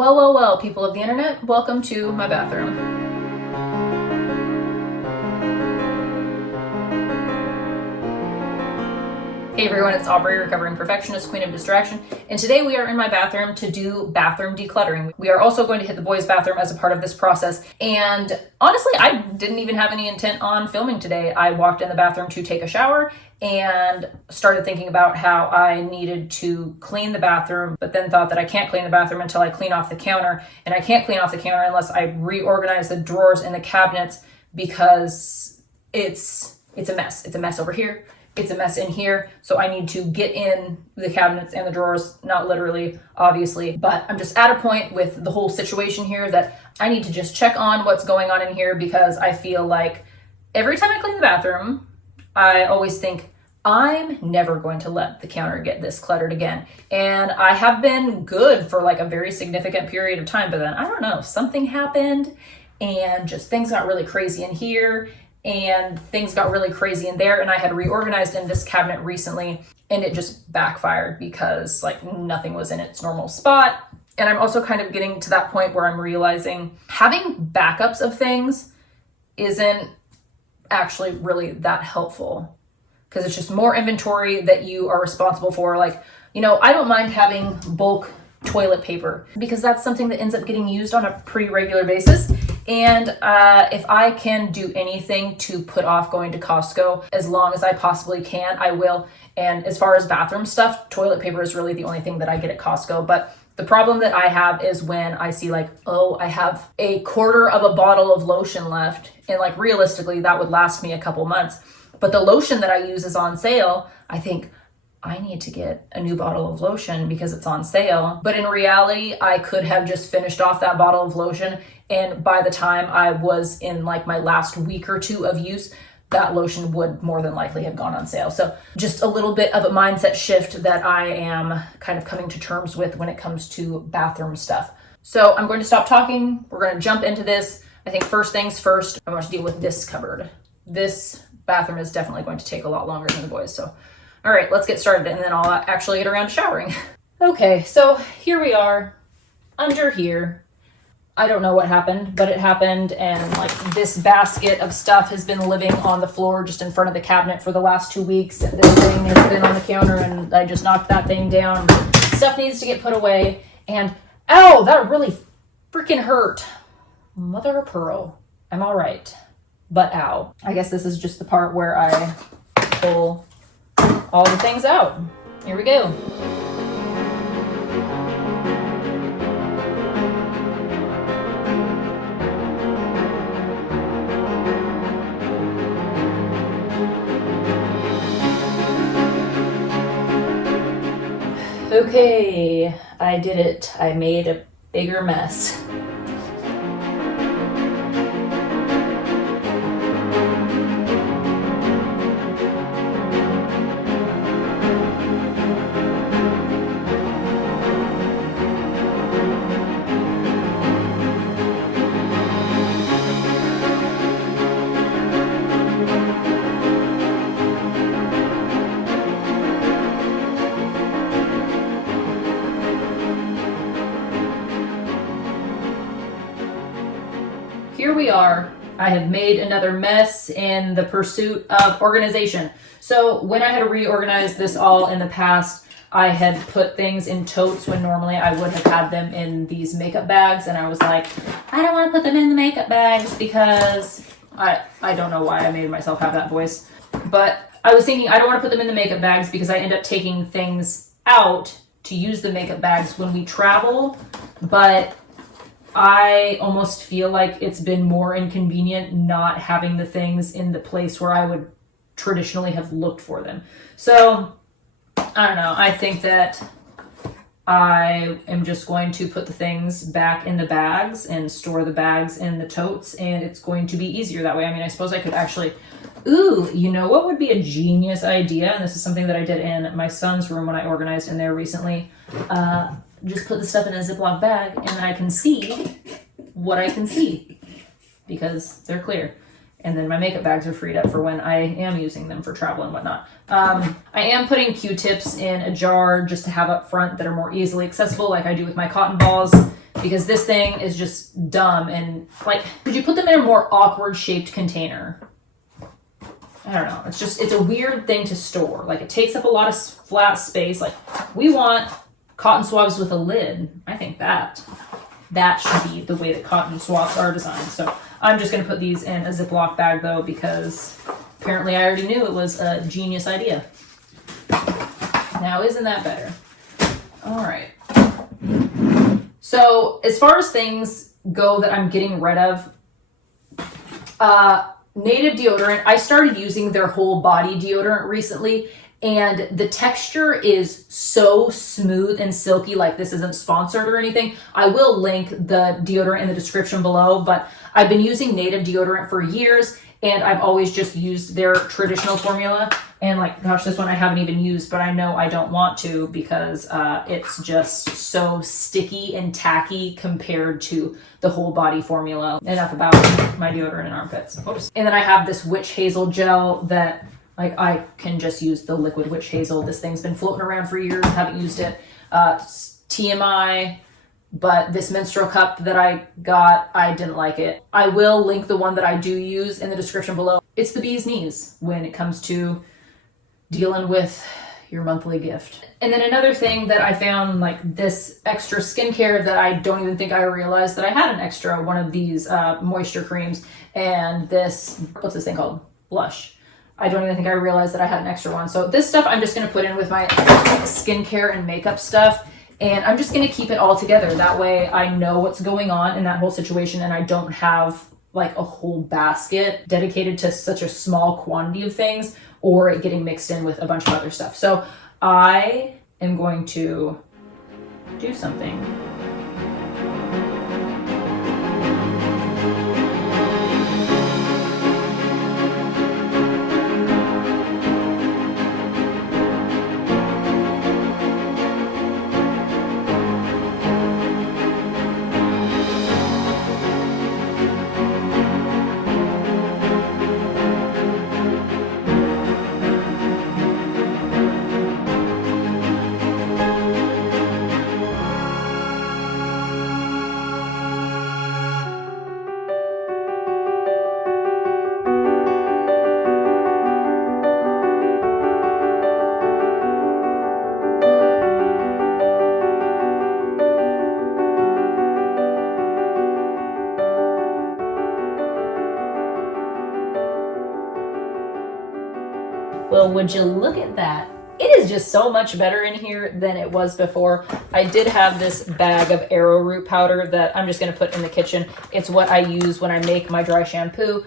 Well, people of the internet, welcome to my bathroom. Hey everyone, it's Aubrey, recovering perfectionist, queen of distraction, and today we are in my bathroom to do bathroom decluttering. We are also going to hit the boys' bathroom as a part of this process, and honestly, I didn't even have any intent on filming today. I walked in the bathroom to take a shower and started thinking about how I needed to clean the bathroom, but then thought that I can't clean the bathroom until I clean off the counter, and I can't clean off the counter unless I reorganize the drawers and the cabinets because it's a mess. It's a mess over here. It's a mess in here, so I need to get in the cabinets and the drawers, not literally, obviously, but I'm just at a point with the whole situation here that I need to just check on what's going on in here because I feel like every time I clean the bathroom, I always think, I'm never going to let the counter get this cluttered again. And I have been good for like a very significant period of time, but then I don't know, something happened and just things got really crazy in here and things got really crazy in there, and I had reorganized in this cabinet recently and it just backfired because like nothing was in its normal spot. And I'm also kind of getting to that point where I'm realizing having backups of things isn't actually really that helpful because it's just more inventory that you are responsible for. Like, you know, I don't mind having bulk toilet paper because that's something that ends up getting used on a pretty regular basis. And if I can do anything to put off going to Costco as long as I possibly can, I will. And as far as bathroom stuff, toilet paper is really the only thing that I get at Costco. But the problem that I have is when I see like, oh, I have a quarter of a bottle of lotion left. And like realistically, that would last me a couple months. But the lotion that I use is on sale. I think, I need to get a new bottle of lotion because it's on sale. But in reality, I could have just finished off that bottle of lotion. And by the time I was in like my last week or two of use, that lotion would more than likely have gone on sale. So just a little bit of a mindset shift that I am kind of coming to terms with when it comes to bathroom stuff. So I'm going to stop talking. We're going to jump into this. I think first things first, I want to deal with this cupboard. This bathroom is definitely going to take a lot longer than the boys. So all right, let's get started and then I'll actually get around to showering. Okay, so here we are under here. I don't know what happened, but it happened, and like this basket of stuff has been living on the floor just in front of the cabinet for the last 2 weeks. This thing has been on the counter and I just knocked that thing down. Stuff needs to get put away, and ow, that really freaking hurt. Mother of pearl. I'm all right, but ow. I guess this is just the part where I pull all the things out. Here we go. Okay, I did it. I made a bigger mess. Here we are. I have made another mess in the pursuit of organization. So when I had reorganized this all in the past, I had put things in totes when normally I would have had them in these makeup bags. And I was like, I don't want to put them in the makeup bags because I don't know why I made myself have that voice. But I was thinking I don't want to put them in the makeup bags because I end up taking things out to use the makeup bags when we travel. But I almost feel like it's been more inconvenient not having the things in the place where I would traditionally have looked for them. So, I don't know. I think that I am just going to put the things back in the bags and store the bags in the totes, and it's going to be easier that way. I mean, I suppose I could actually, you know what would be a genius idea? And this is something that I did in my son's room when I organized in there recently. Just put the stuff in a Ziploc bag and then I can see what I can see because they're clear. And then my makeup bags are freed up for when I am using them for travel and whatnot. I am putting Q-tips in a jar just to have up front that are more easily accessible like I do with my cotton balls. because this thing is just dumb. And like, could you put them in a more awkward shaped container? I don't know. It's a weird thing to store. Like, it takes up a lot of flat space. Like, we want cotton swabs with a lid. I think that should be the way that cotton swabs are designed. So I'm just going to put these in a Ziploc bag though, because apparently I already knew it was a genius idea. Now, isn't that better? All right. So as far as things go that I'm getting rid of, Native deodorant, I started using their whole body deodorant recently, and the texture is so smooth and silky. Like, this isn't sponsored or anything. I will link the deodorant in the description below, but I've been using Native deodorant for years, and I've always just used their traditional formula. And like, gosh, this one I haven't even used, but I know I don't want to, because it's just so sticky and tacky compared to the whole body formula. Enough about my deodorant and armpits. Oops. And then I have this witch hazel gel that, like, I can just use the liquid witch hazel. This thing's been floating around for years, haven't used it. TMI, but this menstrual cup that I got, I didn't like it. I will link the one that I do use in the description below. It's the bee's knees when it comes to dealing with your monthly gift. And then another thing that I found, like this extra skincare that I don't even think I realized that I had an extra one of these moisture creams, and this, what's this thing called? Blush. I don't even think I realized that I had an extra one. So this stuff I'm just gonna put in with my skincare and makeup stuff, and I'm just gonna keep it all together. That way I know what's going on in that whole situation, and I don't have like a whole basket dedicated to such a small quantity of things, or it getting mixed in with a bunch of other stuff. So I am going to do something. Well, would you look at that? It is just so much better in here than it was before. I did have this bag of arrowroot powder that I'm just going to put in the kitchen. It's what I use when I make my dry shampoo.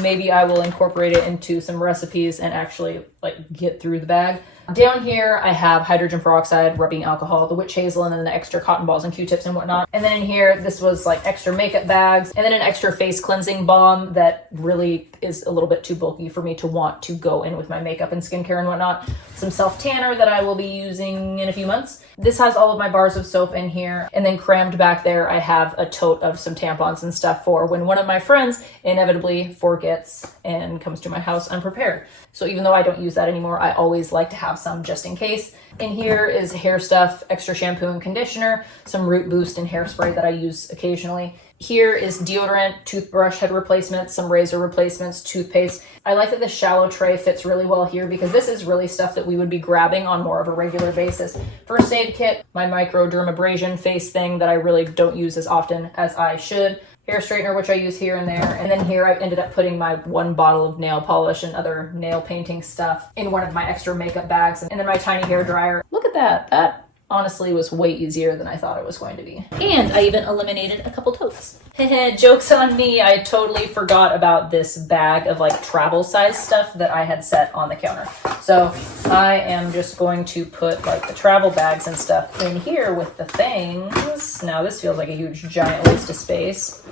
Maybe I will incorporate it into some recipes and actually like get through the bag. Down here, I have hydrogen peroxide, rubbing alcohol, the witch hazel, and then the extra cotton balls and Q-tips and whatnot. And then in here, this was like extra makeup bags, and then an extra face cleansing balm that really is a little bit too bulky for me to want to go in with my makeup and skincare and whatnot. Some self-tanner that I will be using in a few months. This has all of my bars of soap in here. And then crammed back there, I have a tote of some tampons and stuff for when one of my friends inevitably forgets and comes to my house unprepared. So even though I don't use that anymore, I always like to have some just in case. In here is hair stuff, extra shampoo and conditioner, some root boost and hairspray that I use occasionally. Here is deodorant, toothbrush head replacements, some razor replacements, toothpaste. I like that the shallow tray fits really well here because this is really stuff that we would be grabbing on more of a regular basis. First aid kit, my microdermabrasion face thing that I really don't use as often as I should. Hair straightener, which I use here and there. And then here I ended up putting my one bottle of nail polish and other nail painting stuff in one of my extra makeup bags. And then my tiny hair dryer. Look at that. That honestly was way easier than I thought it was going to be. And I even eliminated a couple totes. Joke's on me. I totally forgot about this bag of like travel size stuff that I had set on the counter. So I am just going to put like the travel bags and stuff in here with the things. Now this feels like a huge giant waste of space.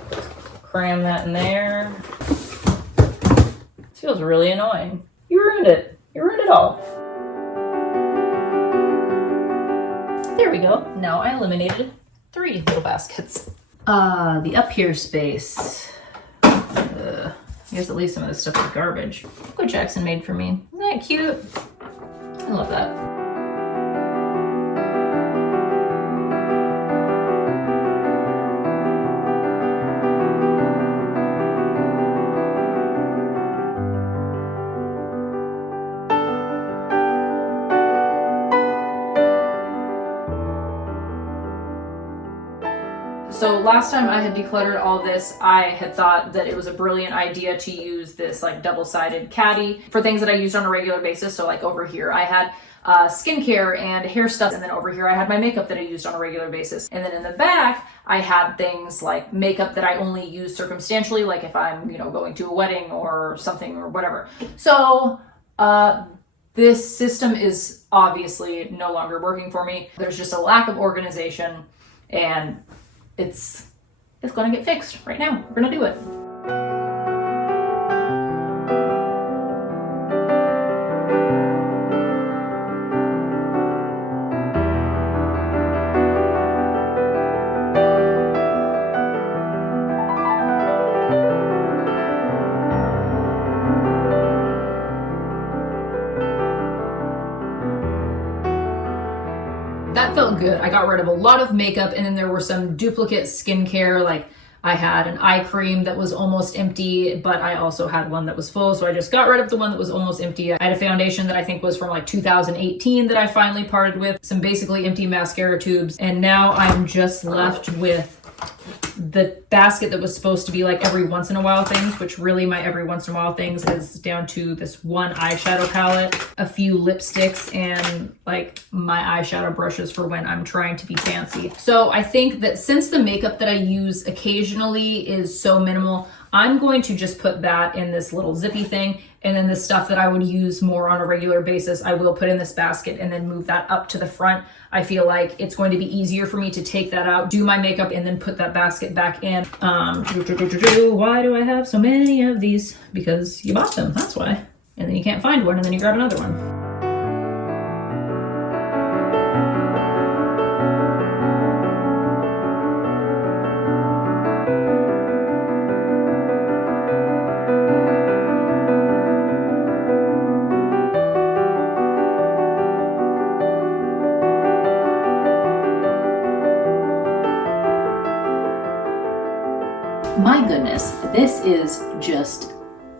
Cram that in there. This feels really annoying. You ruined it. You ruined it all. There we go. Now I eliminated 3 little baskets. The up here space. I guess at least some of this stuff is garbage. Look what Jackson made for me. Isn't that cute? I love that. So last time I had decluttered all this, I had thought that it was a brilliant idea to use this like double-sided caddy for things that I used on a regular basis. So like over here I had skincare and hair stuff, and then over here I had my makeup that I used on a regular basis. And then in the back I had things like makeup that I only use circumstantially, like if I'm, you know, going to a wedding or something or whatever. So this system is obviously no longer working for me. There's just a lack of organization, and it's gonna get fixed right now. We're gonna do it. That felt good. I got rid of a lot of makeup, and then there were some duplicate skincare. Like I had an eye cream that was almost empty, but I also had one that was full. So I just got rid of the one that was almost empty. I had a foundation that I think was from like 2018 that I finally parted with, some basically empty mascara tubes. And now I'm just left with the basket that was supposed to be like every once in a while things, which really my every once in a while things is down to this one eyeshadow palette, a few lipsticks, and like my eyeshadow brushes for when I'm trying to be fancy. So I think that since the makeup that I use occasionally is so minimal, I'm going to just put that in this little zippy thing, and then the stuff that I would use more on a regular basis, I will put in this basket and then move that up to the front. I feel like it's going to be easier for me to take that out, do my makeup, and then put that basket back in. Why do I have so many of these? Because you bought them, that's why. And then you can't find one, and then you grab another one. My goodness, this is just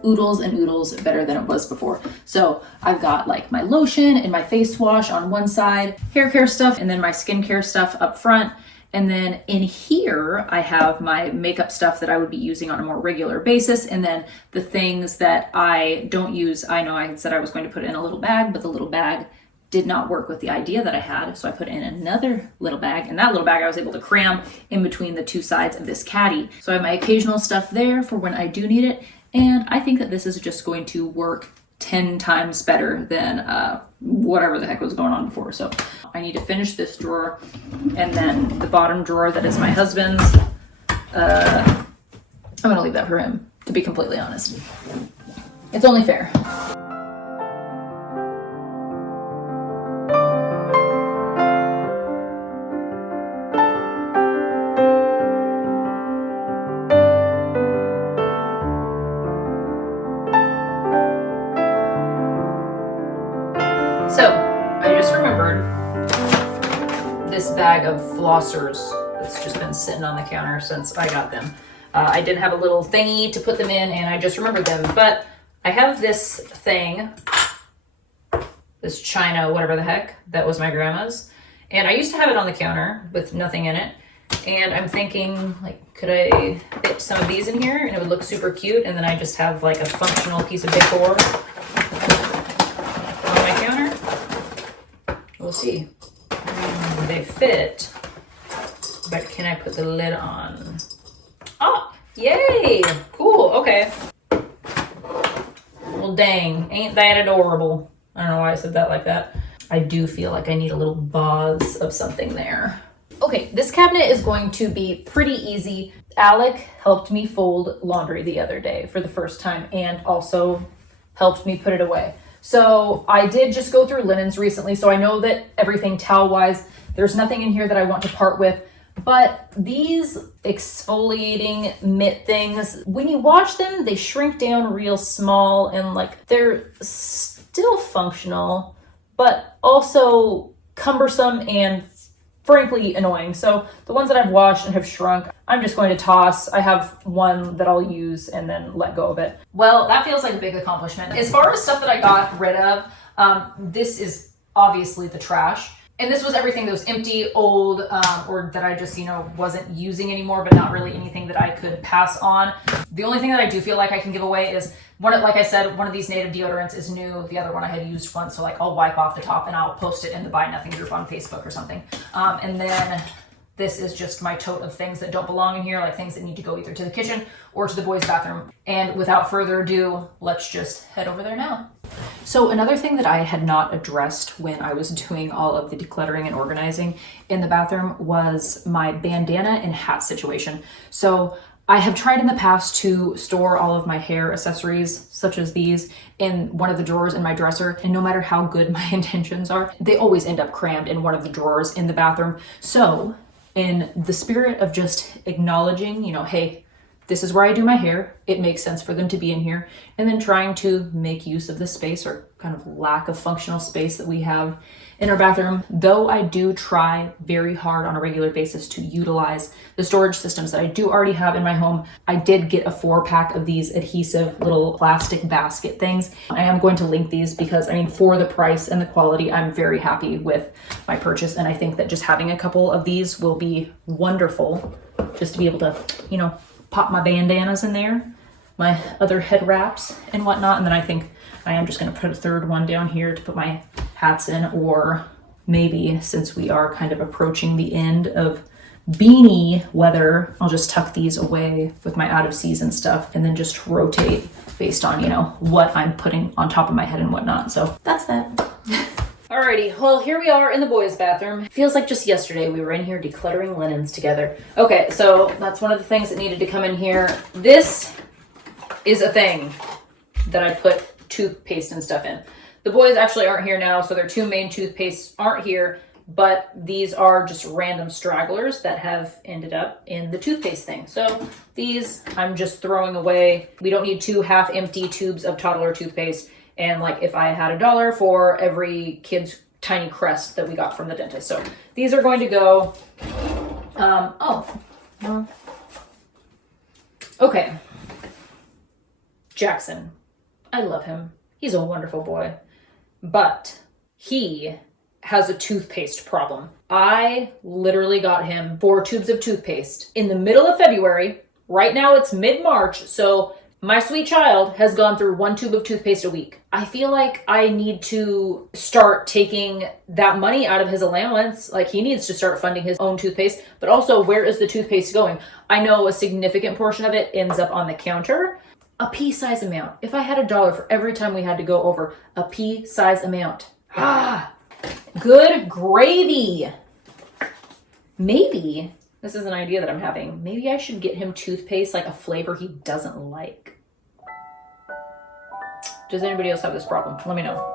oodles and oodles better than it was before. So I've got like my lotion and my face wash on one side, hair care stuff, and then my skincare stuff up front. And then in here, I have my makeup stuff that I would be using on a more regular basis. And then the things that I don't use, I know I had said I was going to put in a little bag, but the little bag did not work with the idea that I had. So I put in another little bag, and that little bag I was able to cram in between the two sides of this caddy. So I have my occasional stuff there for when I do need it. And I think that this is just going to work 10 times better than whatever the heck was going on before. So I need to finish this drawer, and then the bottom drawer that is my husband's, I'm gonna leave that for him, to be completely honest. It's only fair. So, I just remembered this bag of flossers that's just been sitting on the counter since I got them. I didn't have a little thingy to put them in, and I just remembered them, but I have this thing, this china, whatever the heck, that was my grandma's, and I used to have it on the counter with nothing in it, and I'm thinking, like, could I fit some of these in here, and it would look super cute, and then I just have like a functional piece of decor on my counter. We'll see. They fit, but can I put the lid on? Oh, yay! Cool, okay. Well, dang, ain't that adorable? I don't know why I said that like that. I do feel like I need a little vase of something there. Okay, this cabinet is going to be pretty easy. Alec helped me fold laundry the other day for the first time, and also helped me put it away. So I did just go through linens recently, so I know that everything towel-wise, there's nothing in here that I want to part with. But these exfoliating mitt things, when you wash them, they shrink down real small, and like they're still functional, but also cumbersome and frankly annoying. So the ones that I've washed and have shrunk, I'm just going to toss. I have one that I'll use and then let go of it. Well, that feels like a big accomplishment. As far as stuff that I got rid of, this is obviously the trash. And this was everything that was empty, old, or that I just, wasn't using anymore, but not really anything that I could pass on. The only thing that I do feel like I can give away is like I said, one of these native deodorants is new. The other one I had used once, so like I'll wipe off the top and I'll post it in the Buy Nothing group on Facebook or something. And then this is just my tote of things that don't belong in here, like things that need to go either to the kitchen or to the boys' bathroom. And without further ado, let's just head over there now. So another thing that I had not addressed when I was doing all of the decluttering and organizing in the bathroom was my bandana and hat situation. So I have tried in the past to store all of my hair accessories, such as these, in one of the drawers in my dresser. And no matter how good my intentions are, they always end up crammed in one of the drawers in the bathroom. So in the spirit of just acknowledging, hey, this is where I do my hair, it makes sense for them to be in here, and then trying to make use of the space or kind of lack of functional space that we have in our bathroom. Though I do try very hard on a regular basis to utilize the storage systems that I do already have in my home, I did get a 4-pack of these adhesive little plastic basket things. I am going to link these because, for the price and the quality, I'm very happy with my purchase. And I think that just having a couple of these will be wonderful, just to be able to, pop my bandanas in there, my other head wraps and whatnot. And then I think I am just going to put a third one down here to put my hats in, or maybe since we are kind of approaching the end of beanie weather, I'll just tuck these away with my out of season stuff and then just rotate based on, what I'm putting on top of my head and whatnot. So that's that. Alrighty, well, here we are in the boys' bathroom. It feels like just yesterday we were in here decluttering linens together. Okay, so that's one of the things that needed to come in here. This is a thing that I put toothpaste and stuff in. The boys actually aren't here now, so their 2 main toothpastes aren't here, but these are just random stragglers that have ended up in the toothpaste thing. So these I'm just throwing away. We don't need 2 half-empty tubes of toddler toothpaste. And like if I had $1 for every kid's tiny crest that we got from the dentist. So these are going to go, okay. Jackson. I love him. He's a wonderful boy, but he has a toothpaste problem. I literally got him 4 tubes of toothpaste in the middle of February. Right now it's mid-March, so my sweet child has gone through 1 tube of toothpaste a week. I feel like I need to start taking that money out of his allowance. Like, he needs to start funding his own toothpaste, but also, where is the toothpaste going? I know a significant portion of it ends up on the counter. A pea-size amount. If I had $1 for every time we had to go over a pea-size amount. Good gravy. Maybe, this is an idea that I'm having, maybe I should get him toothpaste like a flavor he doesn't like. Does anybody else have this problem? Let me know.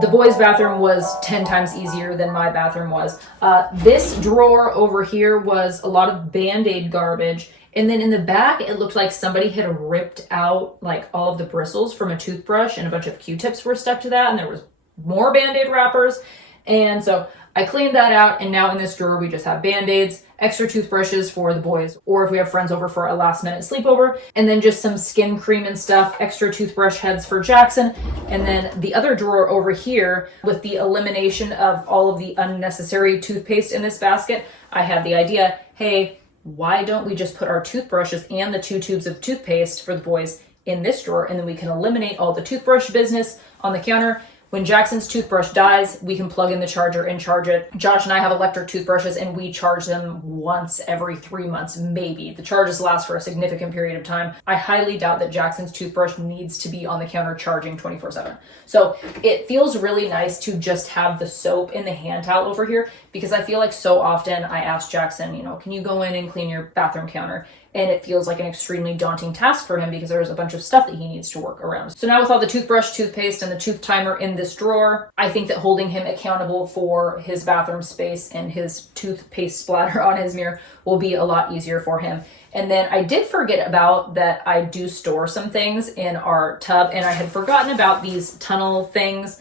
The boys' bathroom was 10 times easier than my bathroom was. This drawer over here was a lot of Band-Aid garbage. And then in the back, it looked like somebody had ripped out like all of the bristles from a toothbrush, and a bunch of Q-tips were stuck to that. And there was more Band-Aid wrappers. And so I cleaned that out. And now in this drawer, we just have Band-Aids, extra toothbrushes for the boys, or if we have friends over for a last minute sleepover, and then just some skin cream and stuff, extra toothbrush heads for Jackson. And then the other drawer over here, with the elimination of all of the unnecessary toothpaste in this basket, I had the idea, hey, why don't we just put our toothbrushes and the 2 tubes of toothpaste for the boys in this drawer, and then we can eliminate all the toothbrush business on the counter. When Jackson's toothbrush dies, we can plug in the charger and charge it. Josh and I have electric toothbrushes, and we charge them once every 3 months, maybe. The charges last for a significant period of time. I highly doubt that Jackson's toothbrush needs to be on the counter charging 24/7. So it feels really nice to just have the soap and the hand towel over here, because I feel like so often I ask Jackson, can you go in and clean your bathroom counter? and it feels like an extremely daunting task for him because there's a bunch of stuff that he needs to work around. So now with all the toothbrush, toothpaste, and the tooth timer in this drawer, I think that holding him accountable for his bathroom space and his toothpaste splatter on his mirror will be a lot easier for him. And then I did forget about that I do store some things in our tub, and I had forgotten about these tunnel things.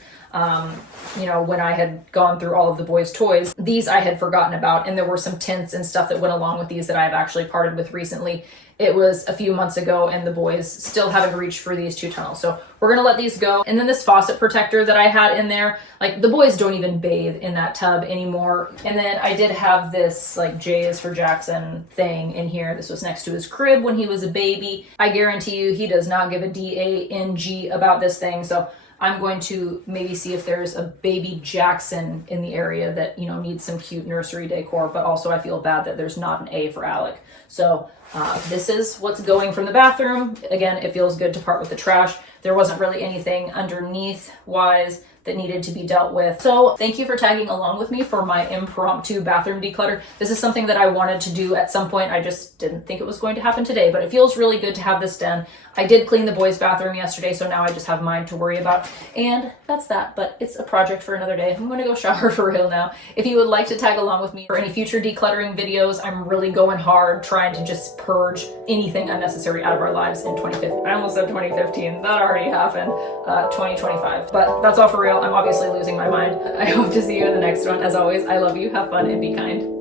When I had gone through all of the boys' toys, these I had forgotten about, and there were some tints and stuff that went along with these that I've actually parted with recently. It was a few months ago, and the boys still haven't reached for these 2 tunnels. So we're gonna let these go. And then this faucet protector that I had in there, like the boys don't even bathe in that tub anymore. And then I did have this like J is for Jackson thing in here. This was next to his crib when he was a baby. I guarantee you he does not give a DANG about this thing. So I'm going to maybe see if there's a baby Jackson in the area that, needs some cute nursery decor, but also I feel bad that there's not an A for Alec. So this is what's going from the bathroom. Again, it feels good to part with the trash. There wasn't really anything underneath wise that needed to be dealt with. So thank you for tagging along with me for my impromptu bathroom declutter. This is something that I wanted to do at some point. I just didn't think it was going to happen today, but it feels really good to have this done. I did clean the boys' bathroom yesterday, so now I just have mine to worry about. And that's that, but it's a project for another day. I'm gonna go shower for real now. If you would like to tag along with me for any future decluttering videos, I'm really going hard trying to just purge anything unnecessary out of our lives in 2015. I almost said 2015, that already happened. 2025, but that's all for real. I'm obviously losing my mind. I hope to see you in the next one. As always, I love you, have fun, and be kind.